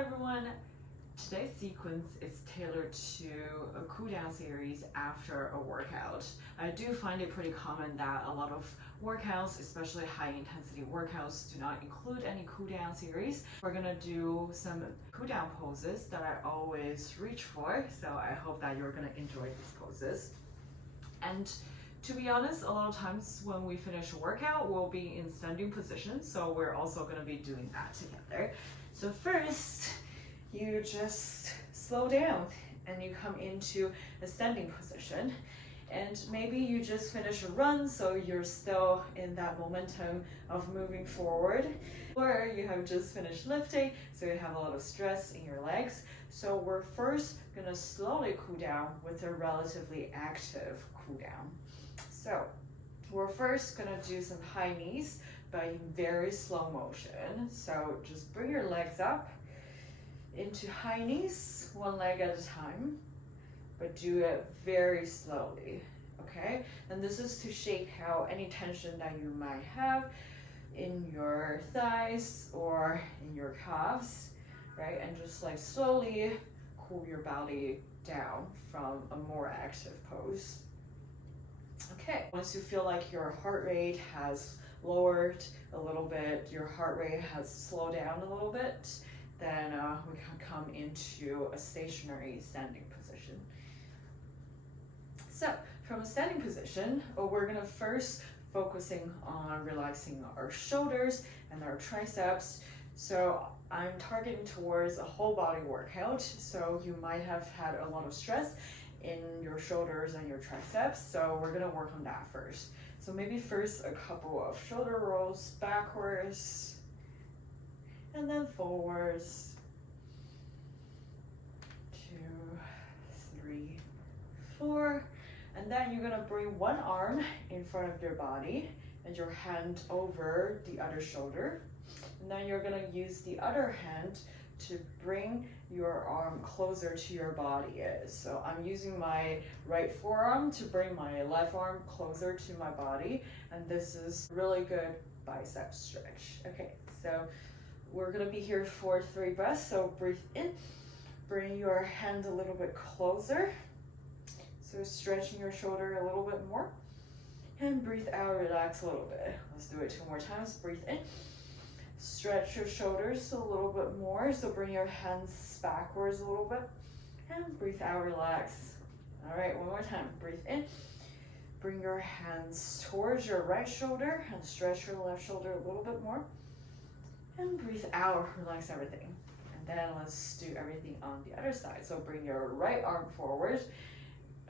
everyone. Today's sequence is tailored to a cool down series after a workout. I do find it pretty common that a lot of workouts, especially high intensity workouts, do not include any cool down series. We're gonna do some cool down poses that I always reach for, so I hope that you're gonna enjoy these poses. And to be honest, a lot of times when we finish a workout, we'll be in standing position, so we're also gonna be doing that together. So first, you just slow down and you come into a standing position, and maybe you just finish a run, so you're still in that momentum of moving forward, or you have just finished lifting, so you have a lot of stress in your legs. So we're first gonna slowly cool down with a relatively active cool down. So we're first gonna do some high knees, but in very slow motion. So just bring your legs up into high knees, one leg at a time, but do it very slowly, okay? And this is to shake out any tension that you might have in your thighs or in your calves, right? And just like slowly cool your body down from a more active pose. Okay, once you feel like your heart rate has lowered a little bit, your heart rate has slowed down a little bit, then we can come into a stationary standing position. So from a standing position, we're gonna first focusing on relaxing our shoulders and our triceps. So I'm targeting towards a whole body workout. So you might have had a lot of stress in your shoulders and your triceps. So we're gonna work on that first. So maybe first a couple of shoulder rolls backwards, and then forwards, 2, 3, 4. And then you're gonna bring one arm in front of your body and your hand over the other shoulder. And then you're gonna use the other hand to bring your arm closer to your body. So I'm using my right forearm to bring my left arm closer to my body. And this is really good bicep stretch. Okay, so we're gonna be here for 3 breaths. So breathe in, bring your hand a little bit closer. So stretching your shoulder a little bit more. And breathe out, relax a little bit. Let's do it 2 more times. Breathe in, stretch your shoulders a little bit more. So bring your hands backwards a little bit. And breathe out, relax. All right, one more time. Breathe in, bring your hands towards your right shoulder and stretch your left shoulder a little bit more. And breathe out, relax everything. And then let's do everything on the other side. So bring your right arm forward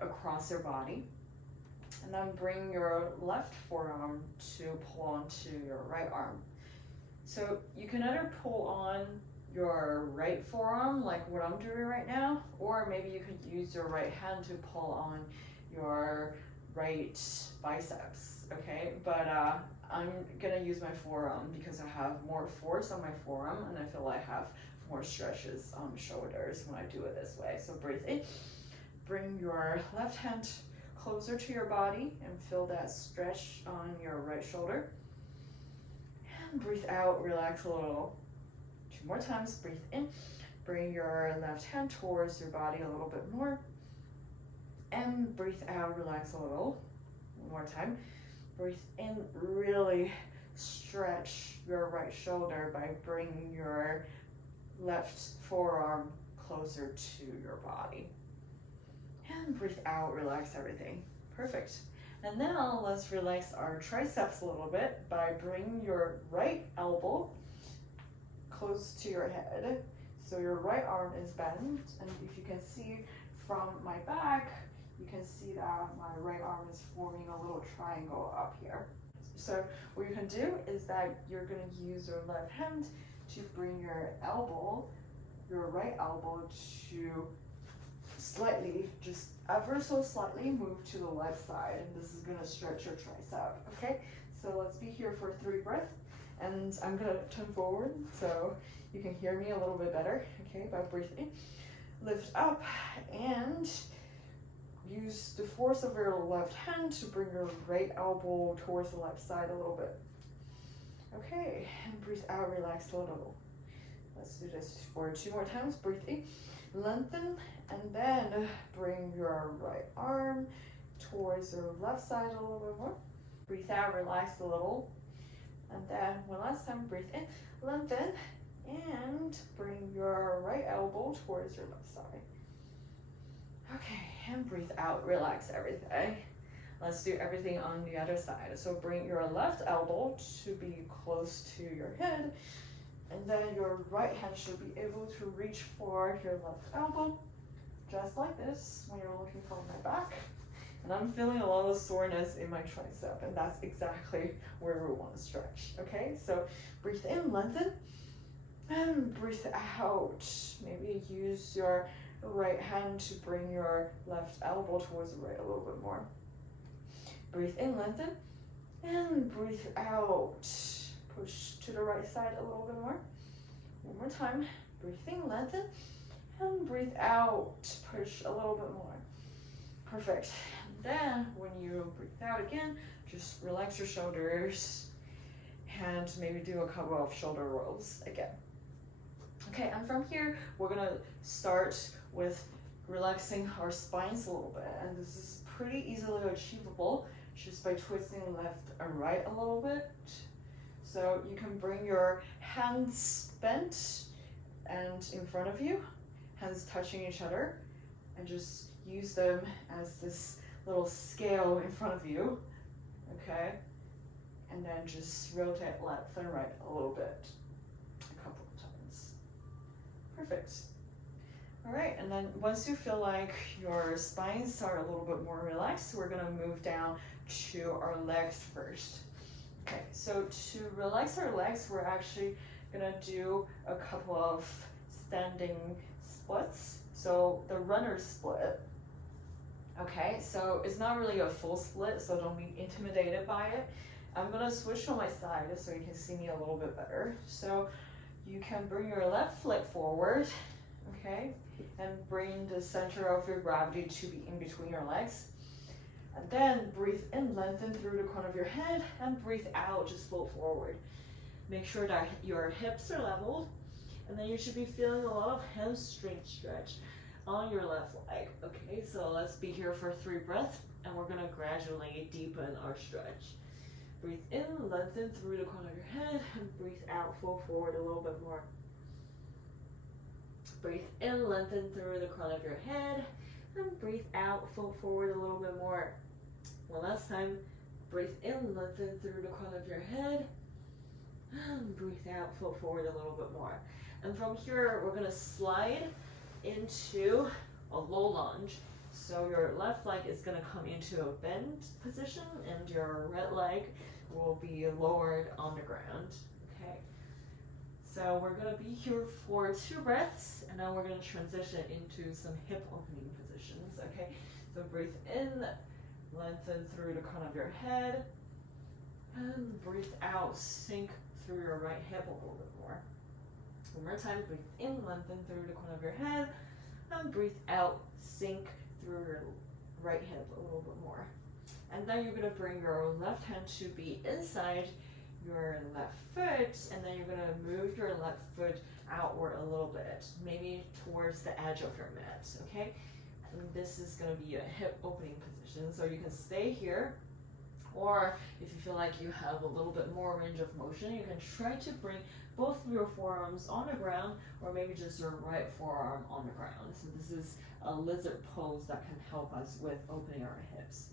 across your body. And then bring your left forearm to pull onto your right arm. So you can either pull on your right forearm, like what I'm doing right now, or maybe you could use your right hand to pull on your right biceps, okay? But I'm gonna use my forearm because I have more force on my forearm and I feel I have more stretches on the shoulders when I do it this way. So breathe in, bring your left hand closer to your body and feel that stretch on your right shoulder. And breathe out, relax a little. 2 more times, breathe in, bring your left hand towards your body a little bit more. And breathe out, relax a little. 1 more time. Breathe in, really stretch your right shoulder by bringing your left forearm closer to your body. And breathe out, relax everything. Perfect. And now let's relax our triceps a little bit by bringing your right elbow close to your head. So your right arm is bent, and if you can see from my back, you can see that my right arm is forming a little triangle up here. So what you can do is that you're gonna use your left hand to bring your elbow, your right elbow, to slightly, just ever so slightly move to the left side, and this is gonna stretch your tricep, okay? So let's be here for 3 breaths, and I'm gonna turn forward so you can hear me a little bit better, okay? By breathing, lift up, and use the force of your left hand to bring your right elbow towards the left side a little bit. Okay, and breathe out, relax a little. Let's do this for 2 more times. Breathe in, lengthen, and then bring your right arm towards your left side a little bit more. Breathe out, relax a little. And then one last time, breathe in, lengthen, and bring your right elbow towards your left side. Okay, and breathe out, relax everything. Let's do everything on the other side. So bring your left elbow to be close to your head, and then your right hand should be able to reach for your left elbow, just like this when you're looking for my back. And I'm feeling a lot of soreness in my tricep, and that's exactly where we want to stretch, okay? So breathe in, lengthen, and breathe out. Maybe use your right hand to bring your left elbow towards the right a little bit more. Breathe in, lengthen, and breathe out. Push to the right side a little bit more. One more time. Breathe in, lengthen, and breathe out. Push a little bit more. Perfect. And then when you breathe out again, just relax your shoulders and maybe do a couple of shoulder rolls again. Okay, and from here, we're gonna start with relaxing our spines a little bit. And this is pretty easily achievable just by twisting left and right a little bit. So you can bring your hands bent and in front of you, hands touching each other, and just use them as this little scale in front of you, okay? And then just rotate left and right a little bit, a couple of times. Perfect. All right, and then once you feel like your spines are a little bit more relaxed, we're gonna move down to our legs first. Okay, so to relax our legs, we're actually gonna do a couple of standing splits. So the runner split. Okay, so it's not really a full split, so don't be intimidated by it. I'm gonna switch on my side so you can see me a little bit better. So you can bring your left leg forward, okay, and bring the center of your gravity to be in between your legs. And then breathe in, lengthen through the crown of your head, and breathe out, just fold forward. Make sure that your hips are leveled, and then you should be feeling a lot of hamstring stretch on your left leg. Okay, so let's be here for 3 breaths, and we're gonna gradually deepen our stretch. Breathe in, lengthen through the crown of your head, and breathe out, fold forward a little bit more. Breathe in, lengthen through the crown of your head, and breathe out, fold forward a little bit more. One last time. Breathe in, lengthen through the crown of your head, and breathe out, fold forward a little bit more. And from here, we're gonna slide into a low lunge. So your left leg is gonna come into a bend position, and your right leg will be lowered on the ground. Okay. So we're gonna be here for 2 breaths, and then we're gonna transition into some hip opening positions. Okay. So breathe in, lengthen through the crown of your head, and breathe out, sink through your right hip a little bit more. One more time, breathe in, lengthen through the crown of your head, and breathe out, sink through your right hip a little bit more. And then you're gonna bring your left hand to be inside your left foot, and then you're gonna move your left foot outward a little bit, maybe towards the edge of your mat, okay? And this is gonna be a hip opening position, so you can stay here, or if you feel like you have a little bit more range of motion, you can try to bring both of your forearms on the ground, or maybe just your right forearm on the ground. So this is a lizard pose that can help us with opening our hips.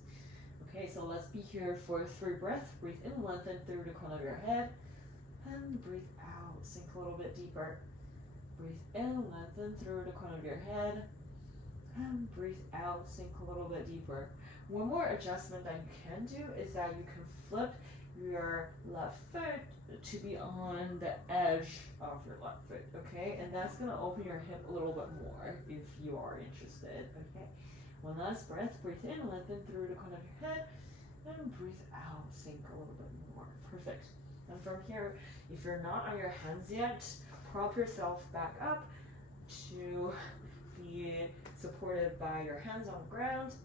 Okay, so let's be here for 3 breaths. Breathe in, lengthen through the crown of your head, and breathe out, sink a little bit deeper. Breathe in, lengthen through the crown of your head, and breathe out, sink a little bit deeper. One more adjustment that you can do is that you can flip your left foot to be on the edge of your left foot, okay? And that's gonna open your hip a little bit more if you are interested, okay? One last breath, breathe in, lengthen through the crown of your head, and breathe out, sink a little bit more. Perfect. And from here, if you're not on your hands yet, prop yourself back up to be supported by your hands on the ground.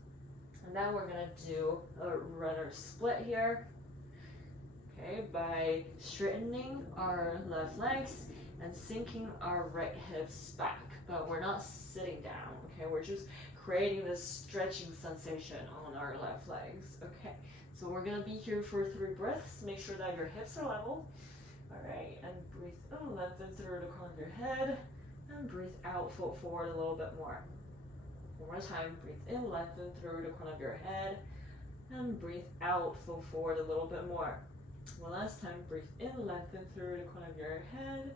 And now we're gonna do a runner split here. Okay, by straightening our left legs and sinking our right hips back, but we're not sitting down, okay? We're just creating this stretching sensation on our left legs, okay? So we're gonna be here for 3 breaths. Make sure that your hips are level. All right, and breathe in, lengthen through the crown of your head, and breathe out, fold forward a little bit more. One more time, breathe in, lengthen through the crown of your head, and breathe out, fold forward a little bit more. One last time, breathe in, lengthen through the crown of your head,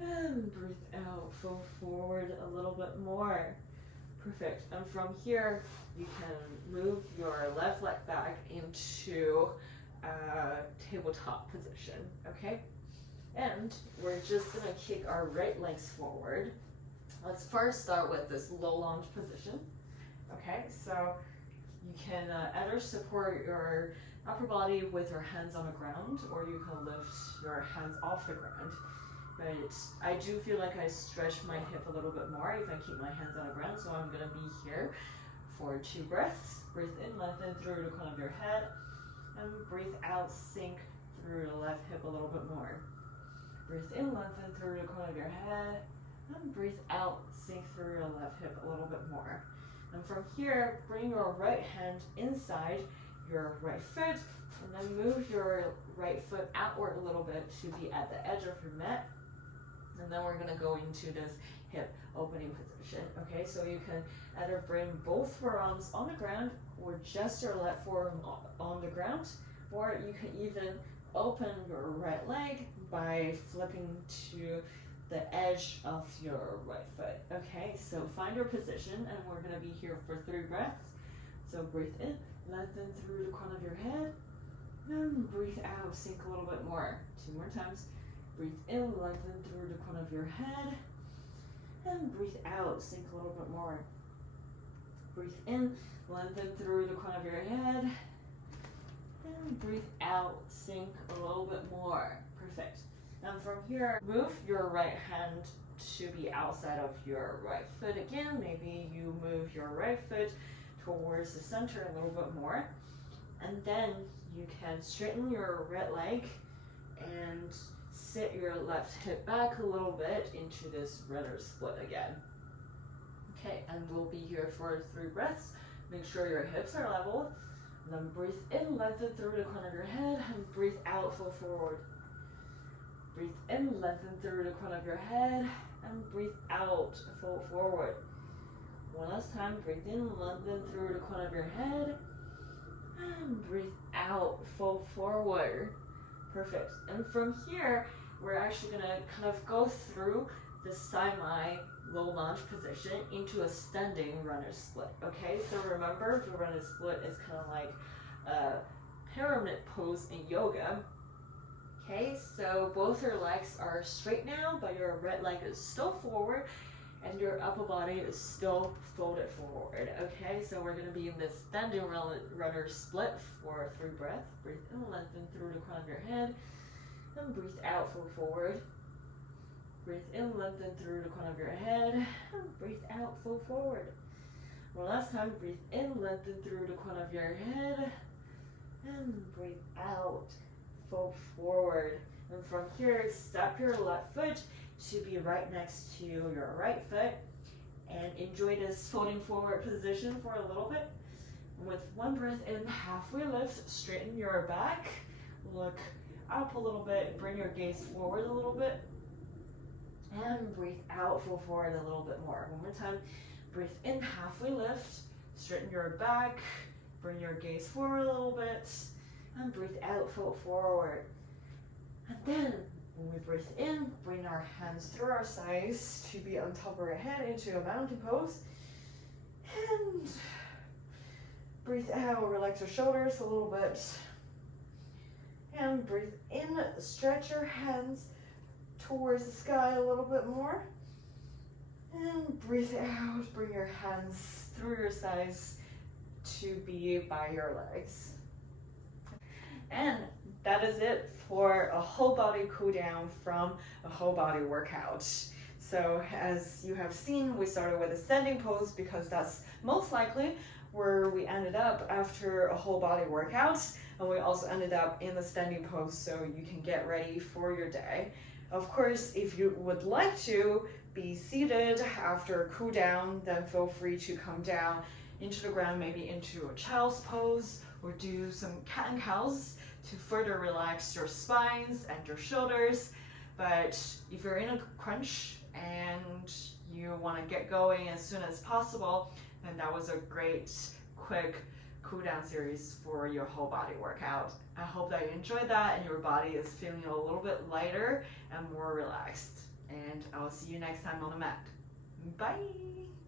and breathe out, fold forward a little bit more. Perfect. And from here, you can move your left leg back into tabletop position, okay? And we're just gonna kick our right legs forward. Let's first start with this low lunge position, okay? So you can either support your upper body with your hands on the ground, or you can lift your hands off the ground. But I do feel like I stretch my hip a little bit more if I keep my hands on the ground, so I'm gonna be here for 2 breaths. Breathe in, lengthen through the crown of your head, and breathe out, sink through the left hip a little bit more. Breathe in, lengthen through the crown of your head, and breathe out, sink through the left hip a little bit more. And from here, bring your right hand inside your right foot, and then move your right foot outward a little bit to be at the edge of your mat. And then we're gonna go into this hip opening position, okay? So you can either bring both forearms on the ground or just your left forearm on the ground, or you can even open your right leg by flipping to the edge of your right foot, okay? So find your position, and we're gonna be here for 3 breaths. So breathe in, lengthen through the crown of your head, and breathe out, sink a little bit more. 2 more times. Breathe in, lengthen through the crown of your head, and breathe out, sink a little bit more. Breathe in, lengthen through the crown of your head, and breathe out, sink a little bit more. Perfect. And from here, move your right hand to be outside of your right foot again. Maybe you move your right foot towards the center a little bit more. And then you can straighten your right leg and sit your left hip back a little bit into this runner split again. Okay, and we'll be here for 3 breaths. Make sure your hips are level. And then breathe in, lengthen through the crown of your head, and breathe out, fold forward. Breathe in, lengthen through the crown of your head, and breathe out, fold forward. One last time, breathe in, lengthen through the crown of your head, and breathe out, fold forward. Perfect. And from here, we're actually gonna kind of go through the semi-low lunge position into a standing runner split, okay? So remember, the runner split is kind of like a pyramid pose in yoga. Okay, so both your legs are straight now, but your right leg is still forward, and your upper body is still folded forward, okay? So we're gonna be in this standing runner split for 3 breaths. Breathe in, lengthen through the crown of your head, and breathe out, fold forward. Breathe in, lengthen through the crown of your head, and breathe out, fold forward. One last time, breathe in, lengthen through the crown of your head, and breathe out, fold forward. And from here, step your left foot to be right next to your right foot, and enjoy this folding forward position for a little bit. With 1 breath in, halfway lift, straighten your back, look up a little bit, bring your gaze forward a little bit, and breathe out, fold forward a little bit more. One more time, breathe in, halfway lift, straighten your back, bring your gaze forward a little bit, and breathe out, fold forward. And then, when we breathe in, bring our hands through our sides to be on top of our head into a mountain pose. And breathe out, relax your shoulders a little bit. And breathe in, stretch your hands towards the sky a little bit more. And breathe out, bring your hands through your sides to be by your legs. And that is it for a whole body cool down from a whole body workout. So as you have seen, we started with a standing pose because that's most likely where we ended up after a whole body workout. And we also ended up in the standing pose so you can get ready for your day. Of course, if you would like to be seated after a cool down, then feel free to come down into the ground, maybe into a child's pose, or do some cat and cows to further relax your spines and your shoulders. But if you're in a crunch and you want to get going as soon as possible, then that was a great, quick cool down series for your whole body workout. I hope that you enjoyed that and your body is feeling a little bit lighter and more relaxed. And I'll see you next time on the mat. Bye!